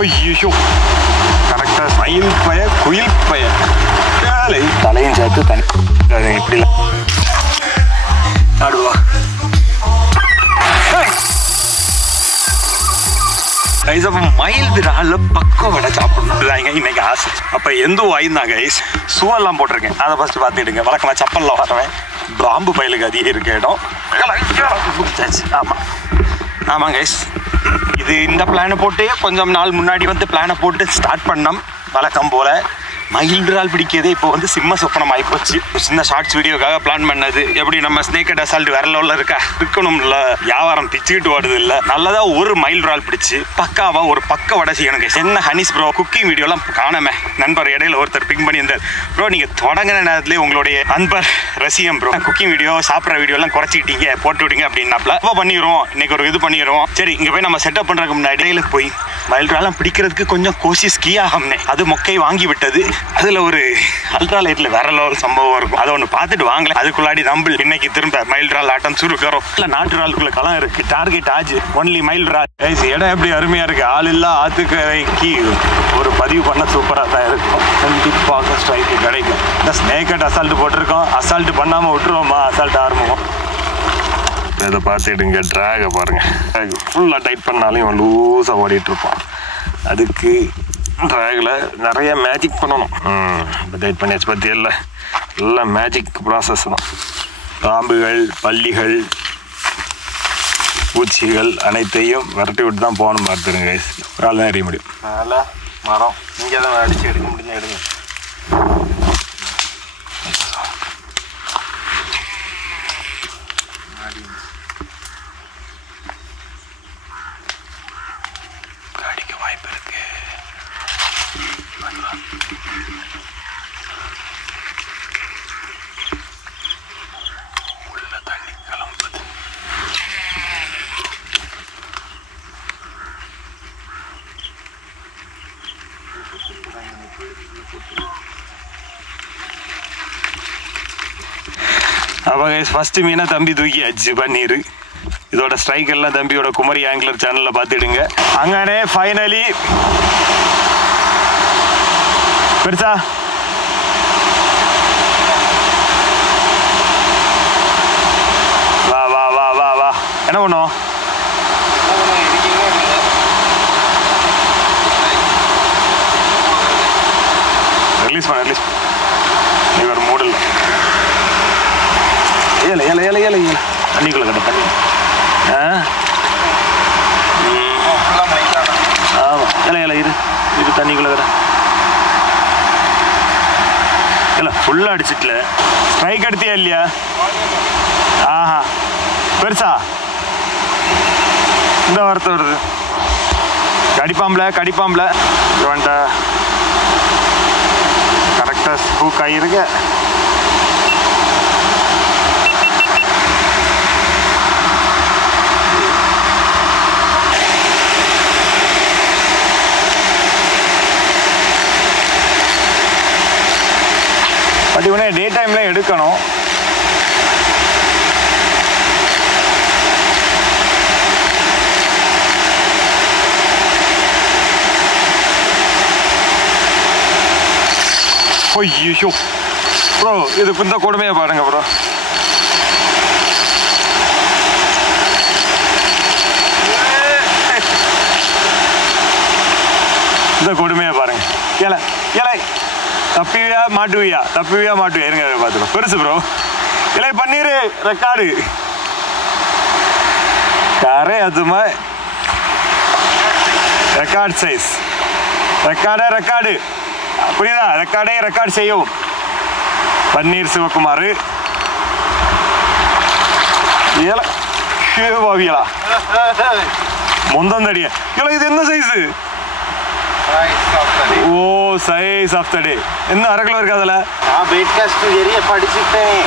ஐயோ கரெக்டாக மயில் பய குயில் பய தலையும் சேர்த்து தனி இப்படிலாம் ஆடுவா. கைஸ் அப்போ மயில் விராலில் பக்கம் வடை சாப்பிடணும் இன்னைக்கு ஆசை. அப்போ எந்த வாய்ந்தான் கைஸ் ஷூவெல்லாம் போட்டிருக்கேன், அதை ஃபஸ்ட்டு பார்த்துக்கிடுங்க. வழக்கமாக சப்பலில் வரவேன், பாம்பு பயிலுக்கு அதிகம் இருக்க இடம். ஆமாம் ஆமாம் கைஸ், இது இந்த பிளானை போட்டு கொஞ்சம் நாள் முன்னாடி வந்து பிளானை போட்டு ஸ்டார்ட் பண்ணோம். வழக்கம் போல் மயில் விரால் பிடிக்கிறதே இப்போ வந்து சிம்ம சொப்பனம் ஆகிப்போச்சு. சின்ன ஷார்ட்ஸ் வீடியோக்காக பிளான் பண்ணது. எப்படி நம்ம ஸ்னேக் ஹெட் அசால்ட் வேற லெவலில் இருக்கணும்ல, வியாபாரம் பிச்சுக்கிட்டு ஓடுது இல்லை. நல்லதா ஒரு மயில் விரால் பிடிச்சி பக்காவா ஒரு பக்க வடை செய்யணும். என்ன ஹனிஸ் ப்ரோ குக்கிங் வீடியோலாம் காணாம நண்பர் இடையில ஒருத்தர் பிங் பண்ணி இருந்தார். ப்ரோ நீங்கள் தொடங்குற நேரத்துலேயே உங்களுடைய நண்பர் ரசிகம் ப்ரோ குக்கிங் வீடியோ சாப்பிட்ற வீடியோலாம் குறைச்சிக்கிட்டீங்க, போட்டு விட்டீங்க அப்படின்னாப்ல. அப்போ பண்ணிடுவோம், இன்னைக்கு ஒரு இது பண்ணிடுவோம். சரி இங்கே போய் நம்ம செட்டப் பண்ணுறதுக்கு முன்னாடி இடையில போய் மயில் விராலாம் பிடிக்கிறதுக்கு கொஞ்சம் கோசிஸ் கீயாகம்னே அது மொக்கை வாங்கி விட்டது. அதில் ஒரு அல்ட்ரா லைட்டில் வேற லெவல் சம்பவம் இருக்கும். அதை ஒன்று பார்த்துட்டு வாங்கல. அதுக்குள்ளாடி நம்பிள் இன்னைக்கு திரும்ப மயில் விரால் ஆட்டம் சுருக்கிறோம். இல்லை நாட்டு விராலுக்குள்ள களம் இருக்கு. டார்கெட் ஆச்சு ஒன்லி மயில் விரால். இடம் எப்படி அருமையாக இருக்குது. ஆள் இல்லா ஆத்துக்கரைக்கு ஒரு பதிவு பண்ண சூப்பராக தான் இருக்கும். கண்டிப்பாக ஸ்ட்ரைக்கு கிடைக்கும். இந்த ஸ்னேக் ஹெட் அசால்ட்டு போட்டிருக்கோம். அசால்ட்டு பண்ணாமல் விட்டுருவோமா, அசால்ட் ஆரம்பம். இதை பார்த்துடுங்க, ட்ராகை பாருங்க. ஃபுல்லாக டைட் பண்ணாலும் இவன் லூஸாக ஓடிட்டு இருப்பான். அதுக்கு ட்ராகில் நிறைய மேஜிக் பண்ணணும். இப்போ டைட் பண்ணியாச்சு பற்றி எல்லாம் மேஜிக் ப்ராசஸ் தான். பாம்புகள், பல்லிகள், பூச்சிகள் அனைத்தையும் விரட்டி விட்டு தான் போகணும். பார்த்துருங்க கைஸ், ஒரு ஆள் தான் எறிய முடியும். அதனால் மரம் இங்கே தான் அடித்து எடுக்க முடியும். எடுங்க. அப்போ கைஸ் ஃபஸ்ட்டு மீனாக தம்பி தூக்கியாச்சு பன்னீர். இதோட ஸ்ட்ரைக் எல்லாம் தம்பியோட குமரி ஆங்கிலர் சேனலில் பார்த்துடுங்க. அங்கனே ஃபைனலி பெருசா வா வா வா வா வா என்ன பண்ணுவோம்? ரிலீஸ் பண்ண நீ ஒரு மூடல் ஏல ஏல ஏல ஏல ஏல தண்ணிக்குள்ள கடை தண்ணி. ஆமாம் ஏல ஏல இரு இது தண்ணிக்குள்ள கடை இல்லை ஃபுல்லாக அடிச்சிட்டல. ஸ்ட்ரைக் அடித்தியா இல்லையா? ஆஹா பெருசா இந்த வார்த்தை வருது. கடிப்பாம்பல வந்துட்ட கரெக்டாக ஸ்பூக் ஆகிருக்க. பட் இவனே டே டைமில் எடுக்கணும். ஐயோ ப்ரோ இது இந்த கொடுமையை பாருங்க ப்ரோ. இந்த கொடுமையை பாருங்க. ஏல ஏல தப்பிவியா மாட்டுவியா இருங்க பார்த்துக்கோ. பெருசு ப்ரோ இல்லை பன்னீர் ரெக்கார்டு காரே அதுமா ரெக்கார்ட் சைஸ் ரெக்கார்டு புரியுதா? ரெக்கார்டு செய்யும் பன்னீர் சிவகுமார். ஏல பாவியலா முந்தந்தடியா இல்லை இது என்ன size? Oh size of the day என்ன அரை கிலோ இருக்கு அதில். படிச்சுட்டேன்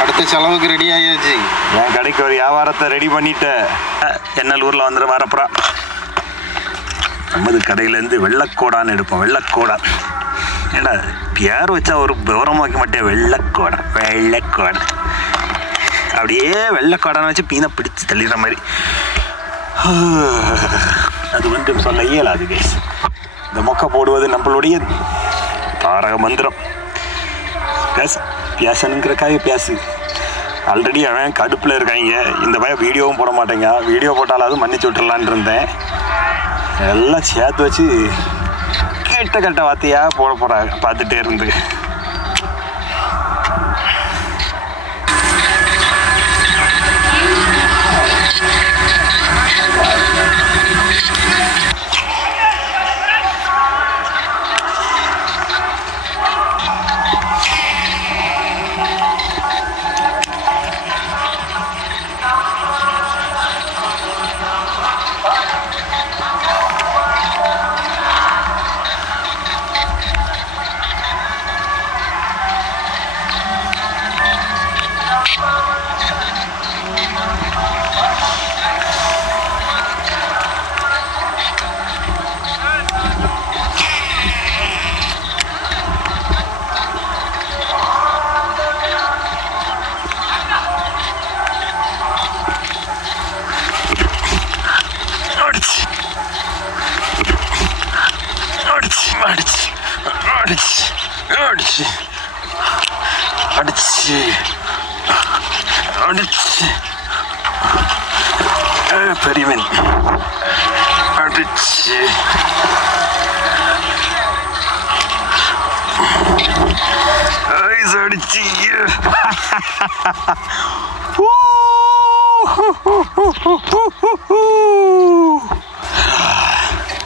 அடுத்த செலவுக்கு ரெடி ஆயாச்சு. என் கடைக்கு ஒரு வியாபாரத்தை ரெடி பண்ணிட்டேன். எண்ணலூரில் வந்துட வரப்புறா நமது கடையிலேருந்து வெள்ளக்கோடான்னு எடுப்போம். வெள்ளக்கோடான் ஏடா பேர் வச்சா ஒரு விவரம் வைக்க மாட்டேன். வெள்ளக்கோடான் அப்படியே வெள்ளைக்காடான வச்சு மீனை பிடிச்சி தள்ளிடுற மாதிரி. அது வந்து சொல்ல இயலாது கைஸ். இந்த மொக்கை போடுவது நம்மளுடைய தாரக மந்திரம். பேசணுங்கிறக்காக பேசு. ஆல்ரெடி அவன் கடுப்பில் இருக்காங்க. இந்த பையன் வீடியோவும் போட மாட்டேங்க. வீடியோ போட்டாலாவது மன்னிச்சு விட்டுறலான் இருந்தேன். எல்லாம் சேர்த்து வச்சு கெட்ட வார்த்தையாக போட போகிறாங்க. பார்த்துட்டே இருந்து பெரியவன் அடிச்சு அடிச்சு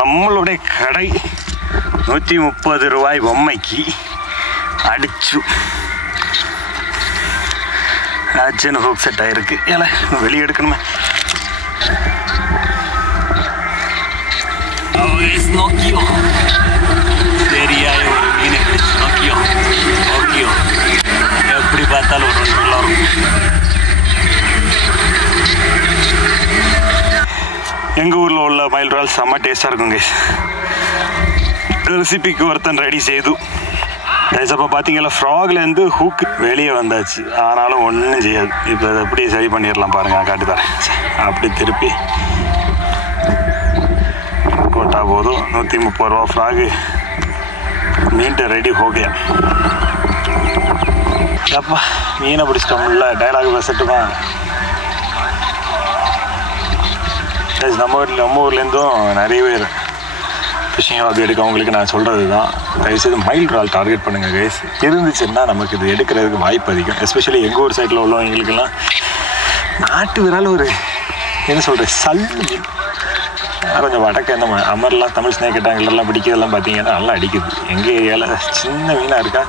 நம்மளுடைய கடை 130 ரூபாய் பொம்மைக்கு அடிச்சு ஆச்சுன்னு ஹூக் செட் ஆயிருக்கு. ஏல வெளியே எடுக்கணுமே. நோக்கியோ சரியாய ஒரு மீன் நோக்கியோ நோக்கியோ எப்படி பார்த்தாலும் ஒரு நல்லா இருக்கும். எங்கள் ஊரில் உள்ள மயில் இறால் செம்ம டேஸ்டாக இருக்குங்க. ரெசிபிக்கு ஒருத்தன் ரெடி செய்து அப்போ பார்த்தீங்களா ஃப்ராக்லேருந்து ஹூக்கு வெளியே வந்தாச்சு. ஆனாலும் ஒன்றும் செய்யாது. இப்போ அதை எப்படி சரி பண்ணிடலாம் பாருங்கள், காட்டி தரேன். அப்படி திருப்பி போட்டால் போதும். 130 ரூபா ஃப்ராகு மீன்ட்டு ரெடி ஹோகே. அப்பா மீனை பிடிச்சிட்டோம்ல. டைலாக் பேசட்டுமா? நம்ம ஊர்லேருந்தும் நிறைய பேர் ஃபிஷிங் ஹாபி எடுக்கவங்களுக்கு நான் சொல்கிறது தான், தயவுசெய்து மயில் இறால் டார்கெட் பண்ணுங்கள் கைஸ். இருந்துச்சுன்னா நமக்கு இது எடுக்கிறதுக்கு வாய்ப்பு அதிகம். எஸ்பெஷலி எங்கள் ஊர் சைடில் உள்ளவங்களுக்கெல்லாம் நாட்டு விரால் ஒரு என்ன சொல்கிறது சல்லு மீன். கொஞ்சம் வடக்க இந்த அமர்லாம் தமிழ் ஸ்நேக்கிட்டாங்கலாம் பிடிக்கிறதெல்லாம் பார்த்தீங்கன்னா நல்லா அடிக்குது. எங்கள் ஏரியாவில் சின்ன மீனாக இருக்கா,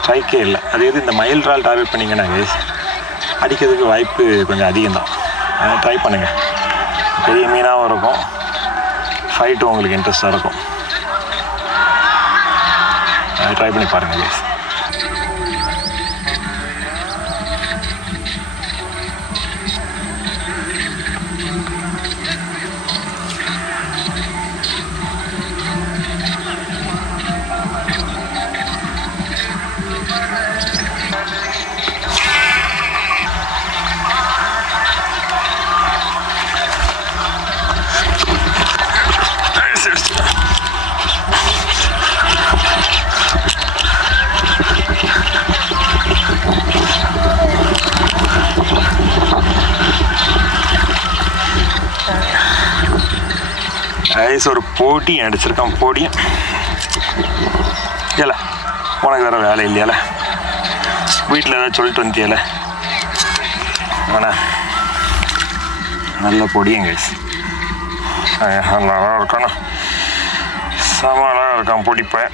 ஸ்ட்ரைக்கே இல்லை. அது எது இந்த மயில் இறால் டார்கெட் பண்ணிங்கன்னா கைஸ் அடிக்கிறதுக்கு வாய்ப்பு கொஞ்சம் அதிகம்தான். ட்ரை பண்ணுங்கள். பெரிய மீனாகவும் இருக்கும், ஃபைட்டும் உங்களுக்கு இன்ட்ரெஸ்டாக இருக்கும். ட்ரை பண்ணி பாருங்கள் கைஸ். ஐஸ் ஒரு போட்டி அடிச்சிருக்கான். போடியும் ஏல உனக்கு வேறு வேலை இல்லையால, வீட்டில் ஏதாவது சொல்லிட்டு வந்துட்டியால. ஆனால் நல்ல பொடியும் கைஸ் நல்லா இருக்கணும். சமாளாக இருக்கான் பொடிப்பேன்.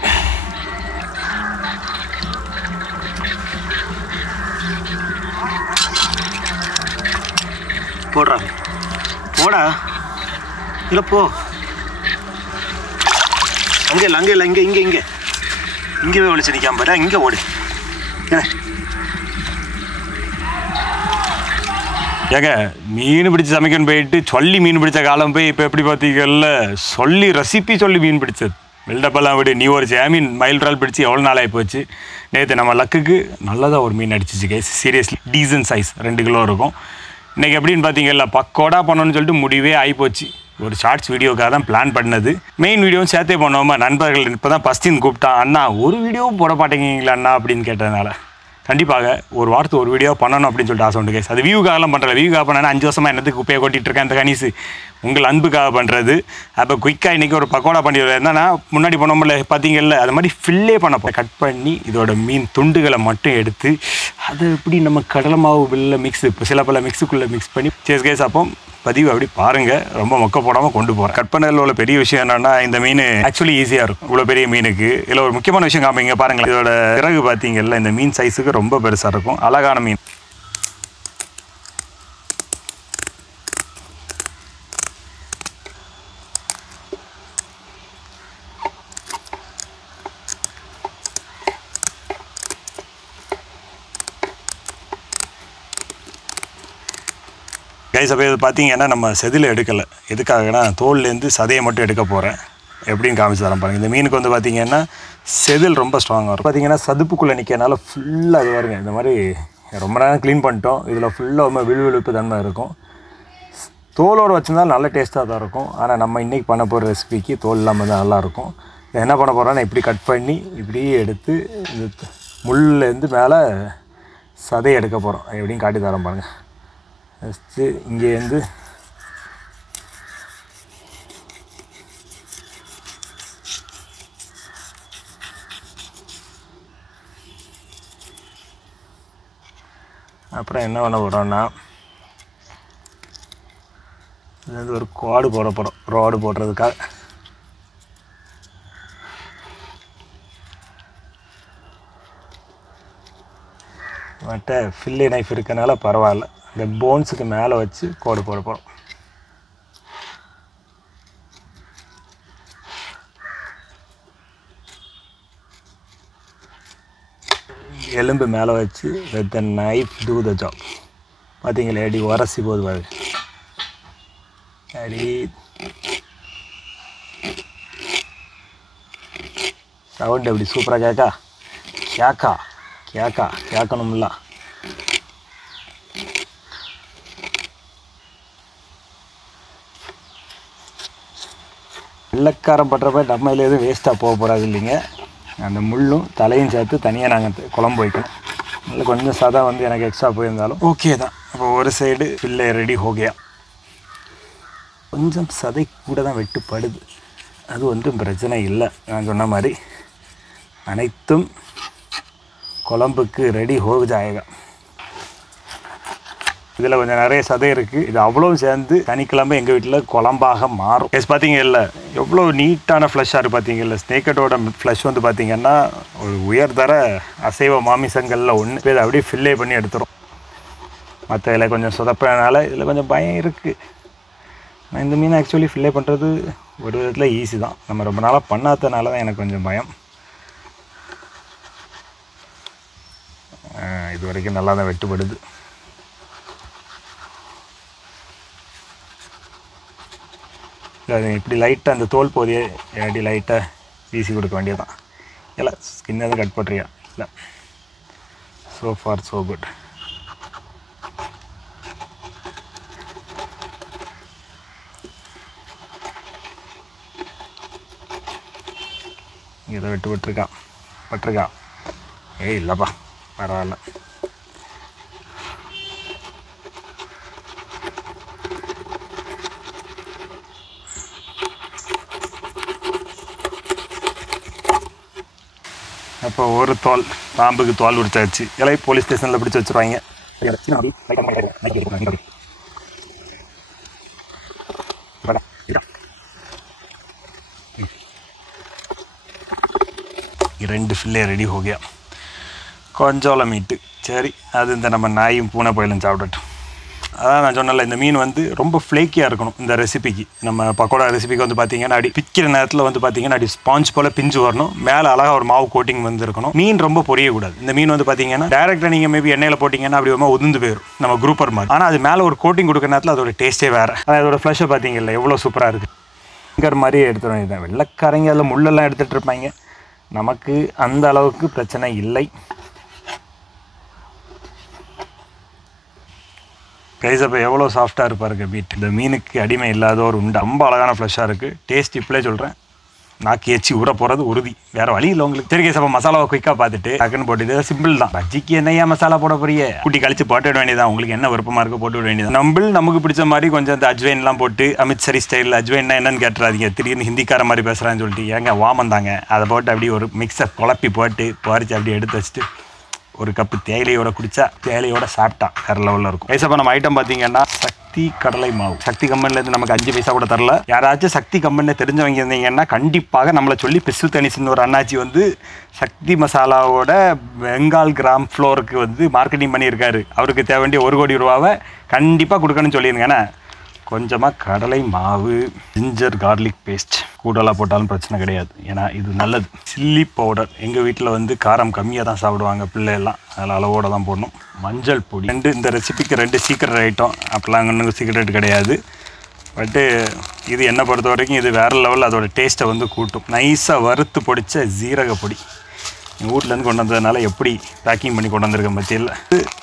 போடுறா போடா இல்லை போ. அங்கே இல்லை அங்கே இல்லை இங்கே இங்கே இங்கே இங்கே போய் ஒழிச்சு நிற்காம பாரு. இங்கே ஓடு. ஏங்க மீன் பிடிச்சி சமைக்கணும் போயிட்டு சொல்லி மீன் பிடிச்ச காலம் போய் இப்போ எப்படி பார்த்தீங்கல்ல சொல்லி ரெசிபி சொல்லி மீன் பிடிச்சது. பில்டப்பெல்லாம் விடு, நீ ஒரு ஜாமீன் மயில் இறால் பிடிச்சி எவ்வளோ நாள் ஆகி போச்சு. நேற்று நம்ம லக்குக்கு நல்லதாக ஒரு மீன் அடிச்சிச்சு guys. Seriously decent size 2 kilo இருக்கும். இன்றைக்கி எப்படின்னு பார்த்தீங்கல்ல, பக்கோடா பண்ணணும்னு சொல்லிட்டு முடிவே ஆகிப்போச்சு. ஒரு ஷார்ட்ஸ் வீடியோக்காக தான் பிளான் பண்ணது. மெயின் வீடியோவும் சேர்த்தே பண்ணுவோமா. நண்பர்கள் இப்போ தான் ஃபஸ்ட்டின் கூப்பிட்டான், அண்ணா ஒரு வீடியோவும் போட மாட்டேங்கிங்களா அண்ணா அப்படின்னு கேட்டதுனால கண்டிப்பாக ஒரு வாரத்துக்கு ஒரு வீடியோ பண்ணணும் அப்படின்னு சொல்லிட்டு ஆசை உண்டு கைஸ். அது வியூக்காகலாம் பண்ணுறல. வியூக்காக பண்ணேன்னா 5 வருஷமாக என்னத்துக்கு குப்பையை கொட்டிகிட்டு இருக்கேன் அந்த கணிசு. உங்கள் அன்புக்காக பண்ணுறது. அப்போ குயிக்காக இன்றைக்கி ஒரு பக்கோடா பண்ணிடுவேன். என்னன்னா முன்னாடி பண்ணோம்ல பார்த்தீங்கல்ல, அது மாதிரி ஃபில்லே பண்ண கட் பண்ணி இதோட மீன் துண்டுகளை மட்டும் எடுத்து அதை எப்படி நம்ம கடலை மாவு வெளில மிக்ஸு இப்போ சில பல மிக்ஸுக்குள்ளே மிக்ஸ் பண்ணி சேஸ் கைஸ். அப்போ பதிவு அப்படி பாருங்கள், ரொம்ப மொக்க போடாமல் கொண்டு போகிறேன். கட் பண்ணதில் உள்ள பெரிய விஷயம் என்னென்னா, இந்த மீன் ஆக்சுவலி ஈஸியாக இருக்கும். இவ்வளோ பெரிய மீனுக்கு இதில் ஒரு முக்கியமான விஷயம் காமிங்க பாருங்களேன். இதோட பிறகு பார்த்தீங்கல்ல, இந்த மீன் சைஸுக்கு ரொம்ப பெருசாக இருக்கும். அழகான மீன். கைஸ், அப்போ இது பார்த்தீங்கன்னா நம்ம செதில் எடுக்கலை. எதுக்காகனா தோல்லேருந்து சதையை மட்டும் எடுக்க போகிறேன். எப்படின்னு காமிச்சு தரேன் பாருங்கள். இந்த மீனுக்கு வந்து பார்த்தீங்கன்னா செதில் ரொம்ப ஸ்ட்ராங்காக இருக்கும். பார்த்தீங்கன்னா சதுப்புக்குள்ளே நிற்கிறனால ஃபுல்லாக அது வருங்க. இந்த மாதிரி ரொம்ப நேரம் க்ளீன் பண்ணிட்டோம். இதில் ஃபுல்லாக ரொம்ப விழுவிழுப்பு தன்மை இருக்கும். தோலோடு வச்சுருந்தாலும் நல்ல டேஸ்ட்டாக தான் இருக்கும். ஆனால் நம்ம இன்றைக்கி பண்ண போகிற ரெசிபிக்கு தோல் இல்லாமல் தான் நல்லாயிருக்கும். என்ன பண்ண போகிறோன்னா, இப்படி கட் பண்ணி இப்படியே எடுத்து இது முள்லேருந்து மேலே சதையை எடுக்க போகிறோம். எப்படின்னு காட்டி தரேன் பாருங்கள். ஃபஸ்ட்டு இங்கேருந்து அப்புறம் என்ன பண்ண போகிறோன்னா, இது ஒரு கோடு போட போகிறோம். ரோடு போடுறதுக்காக மற்ற ஃபில்லே நைஃப் இருக்கனால பரவாயில்ல. இந்த போன்ஸுக்கு மேலே வச்சு கோடு போட போகிறோம். எலும்பு மேலே வச்சு with the knife do the job. பார்த்தீங்களா அடி உரசி போது பாரு. அடி சவுண்ட் எப்படி சூப்பராக கேட்கணும்ல. வெள்ளைக்காரம் பட்டுறப்ப நம்ம இதில் எதுவும் வேஸ்ட்டாக போக போகிறாது இல்லைங்க. அந்த முள்ளும் தலையும் சேர்த்து தனியாக நாங்கள் குழம்பு வைக்கணும். இல்லை கொஞ்சம் சதா வந்து எனக்கு எக்ஸ்ட்ரா போயிருந்தாலும் ஓகே தான். அப்போ ஒரு சைடு ஃபில்லே ரெடி ஹோகேயா. கொஞ்சம் சதை கூட தான் வெட்டுப்படுது, அது ஒன்றும் பிரச்சனை இல்லை. நான் சொன்ன மாதிரி அனைத்தும் குழம்புக்கு ரெடி ஹோ ஜாயேகா. இதில் கொஞ்சம் நிறைய சதை இருக்குது. இது அவ்வளோ சேர்ந்து சனிக்கிழமை எங்கள் வீட்டில் குழம்பாக மாறும். எஸ் பார்த்தீங்கல்ல எவ்வளோ நீட்டான ஃப்ளஷ்ஷாக இருக்குது பார்த்தீங்கல்ல. ஸ்னேக்கட்டோட ஃப்ளஷ் வந்து பார்த்திங்கன்னா ஒரு உயர்தர அசைவ மாமிசங்களில் ஒன்று. இதை அப்படியே ஃபில்லே பண்ணி எடுத்துரும். மற்ற இதில் கொஞ்சம் சொதப்பினால இதில் கொஞ்சம் பயம் இருக்குது. நான் இந்த மீன் ஆக்சுவலி ஃபில்லே பண்ணுறது ஒரு விதத்தில் ஈஸி தான். நம்ம ரொம்ப நாளாக பண்ணாதனால தான் எனக்கு கொஞ்சம் பயம். இது வரைக்கும் நல்லா தான் வெட்டுப்படுது. அது இப்படி லைட்டாக அந்த தோல் போதியே அப்படி லைட்டாக வீசி கொடுக்க வேண்டியதான். இல்லை ஸ்கின் எதுவும் கட் பண்ணுறியா? இல்லை, ஸோ ஃபார் ஸோ குட். இதை விட்டு பட்டிருக்கா. ஏய் இல்லைப்பா, பரவாயில்ல. அப்போ ஒரு தோல் பாம்புக்கு தோல் உரிச்சாச்சு. இலை போலீஸ் ஸ்டேஷனில் பிடிச்சி வச்சுருவாங்க. 2 ஃபில்லே ரெடி ஹோகியா. கொஞ்சோளம் மீட்டு சரி, அது இந்த நம்ம நாயும் பூனை போயிலும் சாப்பிடட்டும். அதான் நான் சொன்னல, இந்த மீன் வந்து ரொம்ப ஃப்ளேக்கியாக இருக்கணும் இந்த ரெசிபிக்கு. நம்ம பக்கோடா ரெசிபிக்கு வந்து பார்த்தீங்கன்னா அடி பிக்கிற நேரத்தில் வந்து பார்த்தீங்கன்னா அடி ஸ்பாஞ்ச் போல் பிஞ்சு வரணும். மேலே அழகாக ஒரு மாவு கோட்டிங் வந்து இருக்கணும். மீன் ரொம்ப பொரியக்கூடாது. இந்த மீன் வந்து பார்த்தீங்கன்னா டேரெக்டாக நீங்கள் மேபி எண்ணெயில் போட்டிங்கன்னா அப்படி ஒரு உதிர்ந்து போயிடும் நம்ம குரூப்பர் மாதிரி. ஆனால் அது மேலே ஒரு கோட்டிங் கொடுக்குற நேரத்தில் அதோட டேஸ்ட்டே வேறு. ஆனால் அதோட ஃப்ளஷை பார்த்தீங்கல்ல எவ்வளோ சூப்பராக இருக்குது. இங்கிற மாதிரி எடுத்துட வேண்டியதான். வெள்ளைக்காரங்க அதில் முள்ளெல்லாம் எடுத்துகிட்டு இருப்பாங்க. நமக்கு அந்த அளவுக்கு பிரச்சனை இல்லை. கைஸ் அப்போ எவ்வளோ சாஃப்டாக இருப்பாருங்க மீட். இந்த மீனுக்கு அடிமை இல்லாத ஒரு உண்டு. ரொம்ப அழகான ஃப்ளஷ்ஷாக இருக்குது. டேஸ்ட் இப்படியே சொல்கிறேன், நாக்கி ஏச்சி ஊற போகிறது உறுதி. வேறு வழி இல்லை உங்களுக்கு. சரி கைஸ், அப்போ மசாலாவை குயிக்காக பார்த்துட்டு டக்குன்னு போட்டு, இது சிம்பிள் தான். பஜ்ஜிக்கு என்னையா மசாலா போட போறிய, கூட்டி கழிச்சு போட்டு விட வேண்டியதான். உங்களுக்கு என்ன விருப்பமாக இருக்கோ போட்டு விட வேண்டியதான். நமக்கு பிடிச்ச மாதிரி கொஞ்சம் இந்த அஜ்வைன்லாம் போட்டு, அமித்சரி ஸ்டைலில் அஜ்வைன்னா என்னன்னு கேட்டுறாதீங்க. திடீர்னு ஹிந்திக்கார மாதிரி பேசுகிறான்னு சொல்லிட்டு ஏங்க வாமந்தாங்க. அதை போட்டு அப்படியே ஒரு மிக்சர் குழப்பி போட்டு பறித்து அப்படியே எடுத்து வச்சுட்டு ஒரு கப்பு தேயிலையோட குடித்தா, தேயிலையோட சாப்பிட்டா வேறு லெவலில் இருக்கும். கைஸ் அப்போ நம்ம ஐட்டம் பார்த்தீங்கன்னா சக்தி கடலை மாவு. சக்தி கம்பெனிலேருந்து நமக்கு 5 பைசா கூட தரல. யாராச்சும் சக்தி கம்பெனியில் தெரிஞ்சவங்க இருந்தீங்கன்னா கண்டிப்பாக நம்மளை சொல்லி பிசு தனிசுன்னு ஒரு அண்ணாச்சி வந்து சக்தி மசாலாவோட பெங்கால் கிராம் ஃப்ளோருக்கு வந்து மார்க்கெட்டிங் பண்ணியிருக்காரு. அவருக்கு தேவை வேண்டிய 1 கோடி ரூபாவை கண்டிப்பாக கொடுக்கணும்னு சொல்லியிருங்க. ஏன்னா கொஞ்சமாக கடலை மாவு, ஜிஞ்சர் கார்லிக் பேஸ்ட் கூடலாம் போட்டாலும் பிரச்சனை கிடையாது. ஏன்னா இது நல்லது. சில்லி பவுடர், எங்கள் வீட்டில் வந்து காரம் கம்மியாக தான் சாப்பிடுவாங்க பிள்ளையெல்லாம், அதில் அளவோடு தான் போடணும். மஞ்சள் பொடி, இந்த ரெசிபிக்கு 2 சீக்ரெட் ஐட்டம். அப்போலாம் ஒன்றும் சீக்ரெட் கிடையாது. பட்டு இது என்னை பொறுத்த வரைக்கும் இது வேறு லெவலில் அதோடய டேஸ்ட்டை வந்து கூட்டும். நைஸாக வறுத்து பொடித்த ஜீரக பொடி எங்கள் வீட்டிலேருந்து கொண்டு வந்ததுனால எப்படி பேக்கிங் பண்ணி கொண்டு வந்திருக்கேன் பற்றியில்.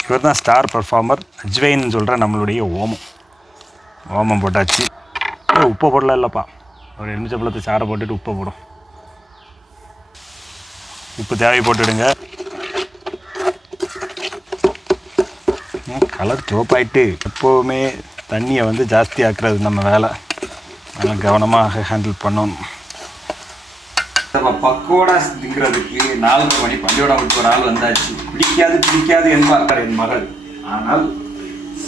இவர் தான் ஸ்டார் பர்ஃபார்மர். அஜ்வைன்னு சொல்கிற நம்மளுடைய ஓமம் போட்டாச்சு. உப்பை போடலாம் இல்லைப்பா, ஒரு எலுமிச்சம்பழத்தை சாரை போட்டுட்டு உப்பை போடும். உப்பு தேவை போட்டுடுங்க. கலர் சோப்பாயிட்டு. எப்போவுமே தண்ணியை வந்து ஜாஸ்தி ஆக்குறது நம்ம வேலை, நல்லா கவனமாக ஹேண்டில் பண்ணணும். பக்கோடா திங்கிறதுக்கு 4 மணி பள்ளியோட விட்டு ஒரு ஆள் வந்தாச்சு. பிடிக்காது என்பார் என் மகள். ஆனால்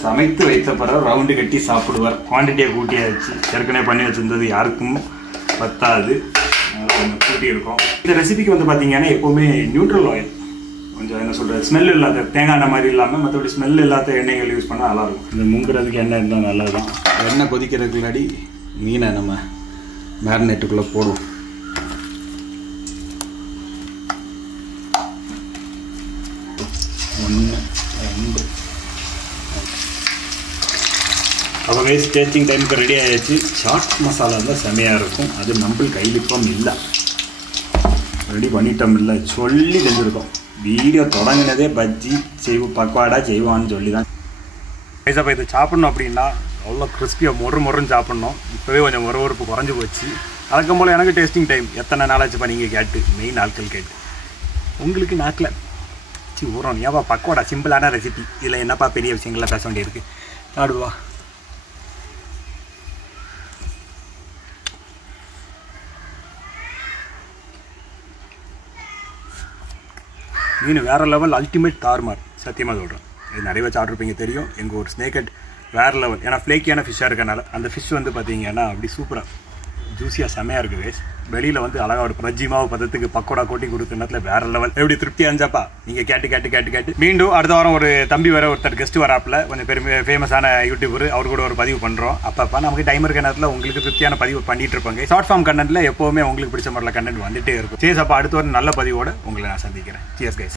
சமைத்து வைத்த பிறகு ரவுண்டு கட்டி சாப்பிடுவார். குவான்டிட்டியை கூட்டியாச்சு. ஏற்கனவே பண்ணி வச்சுருந்தது யாருக்கும் பத்தாது, கொஞ்சம் கூட்டி இருக்கும். இந்த ரெசிபிக்கு வந்து பார்த்தீங்கன்னா எப்போவுமே நியூட்ரல் ஆயில், கொஞ்சம் என்ன சொல்கிறது, ஸ்மெல் இல்லாத, தேங்காய் எண்ணெய் மாதிரி இல்லாமல் மற்றபடி ஸ்மெல் இல்லாத எண்ணெய்கள் யூஸ் பண்ணால் நல்லாயிருக்கும். இந்த முங்குறதுக்கு எண்ணெய் இருந்தால் நல்லது தான். எண்ணெய் கொதிக்கிறதுக்கு முன்னாடி மீனை நம்ம மேரினேட்டுக்குள்ளே போடுவோம். அப்போ கைஸ் டேஸ்டிங் டைமுக்கு ரெடி ஆகிடுச்சு. சாட் மசாலா தான் செமையாக இருக்கும். அது நம்ம கையிலுக்கும் இல்லை, ரெடி பண்ணிட்டோம் இல்லை, சொல்லி செஞ்சுருக்கோம். வீடியோ தொடங்கினதே பஜ்ஜி செய்வோம், பக்கவாடா செய்வான்னு சொல்லி தான். கைஸ் அப்போ இது சாப்பிட்ணும் அப்படின்னா அவ்வளோ கிறிஸ்பியாக மொறுன்னு சாப்பிட்ணும். இப்போவே கொஞ்சம் மொறுப்பு குறைஞ்சி போச்சு. வழக்கம் போல் எனக்கு டேஸ்டிங் டைம் எத்தனை நாளாச்சுப்பா நீங்கள் கேட்டு, மெயின் ஆட்கள் கேட்டு. உங்களுக்கு நாக்கில் ஊறணும். ஏப்பா பக்கோடா சிம்பிளான ரெசிபி, இதில் என்னப்பா பெரிய விஷயங்கள்லாம் பேச வேண்டியிருக்கு. ஆடுவா மீன் வேறு லெவல், அல்டிமேட் தார்மார். சத்தியமாக சொல்கிறேன். இது நிறைய வச்சு ஆர்டர் தெரியும். எங்கள் ஒரு ஸ்னேக் ஹெட் வேறு லெவல். ஏன்னா ஃப்ளேக்கியான ஃபிஷ்ஷாக இருக்கனால அந்த ஃபிஷ் வந்து பார்த்தீங்கன்னா அப்படி சூப்பராக ஜூஸியாக செமையாக இருக்குது கைஸ். வெளியில் வந்து அழகாக ஒரு பஜ்ஜி மாவு பதத்துக்கு பக்கோடா கோட்டி கொடுக்குற நேரத்தில் வேறு லெவல். எப்படி திருப்தியாக இருந்துச்சாப்பா நீங்கள் கேட்டு மீண்டும் அடுத்த வாரம் ஒரு தம்பி வர ஒருத்தர் கெஸ்ட் வராப்பில், கொஞ்சம் ஃபேமஸான யூடியூபர், அவர் கூட ஒரு பதிவு பண்ணுறோம். அப்பப்போ நமக்கு டைம் இருக்க நேரத்தில் உங்களுக்கு திருப்தியான பதிவு பண்ணிட்டு இருப்பாங்க. ஷார்ட் ஃபார்ம் கண்டென்ட்டில் எப்போவுமே உங்களுக்கு பிடிச்ச மாதிரில கண்டென்ட் வந்துகிட்டே இருக்கும். சேஸ் அப்போ அடுத்த ஒரு நல்ல பதிவோடு உங்களை நான் சந்திக்கிறேன். Cheers guys.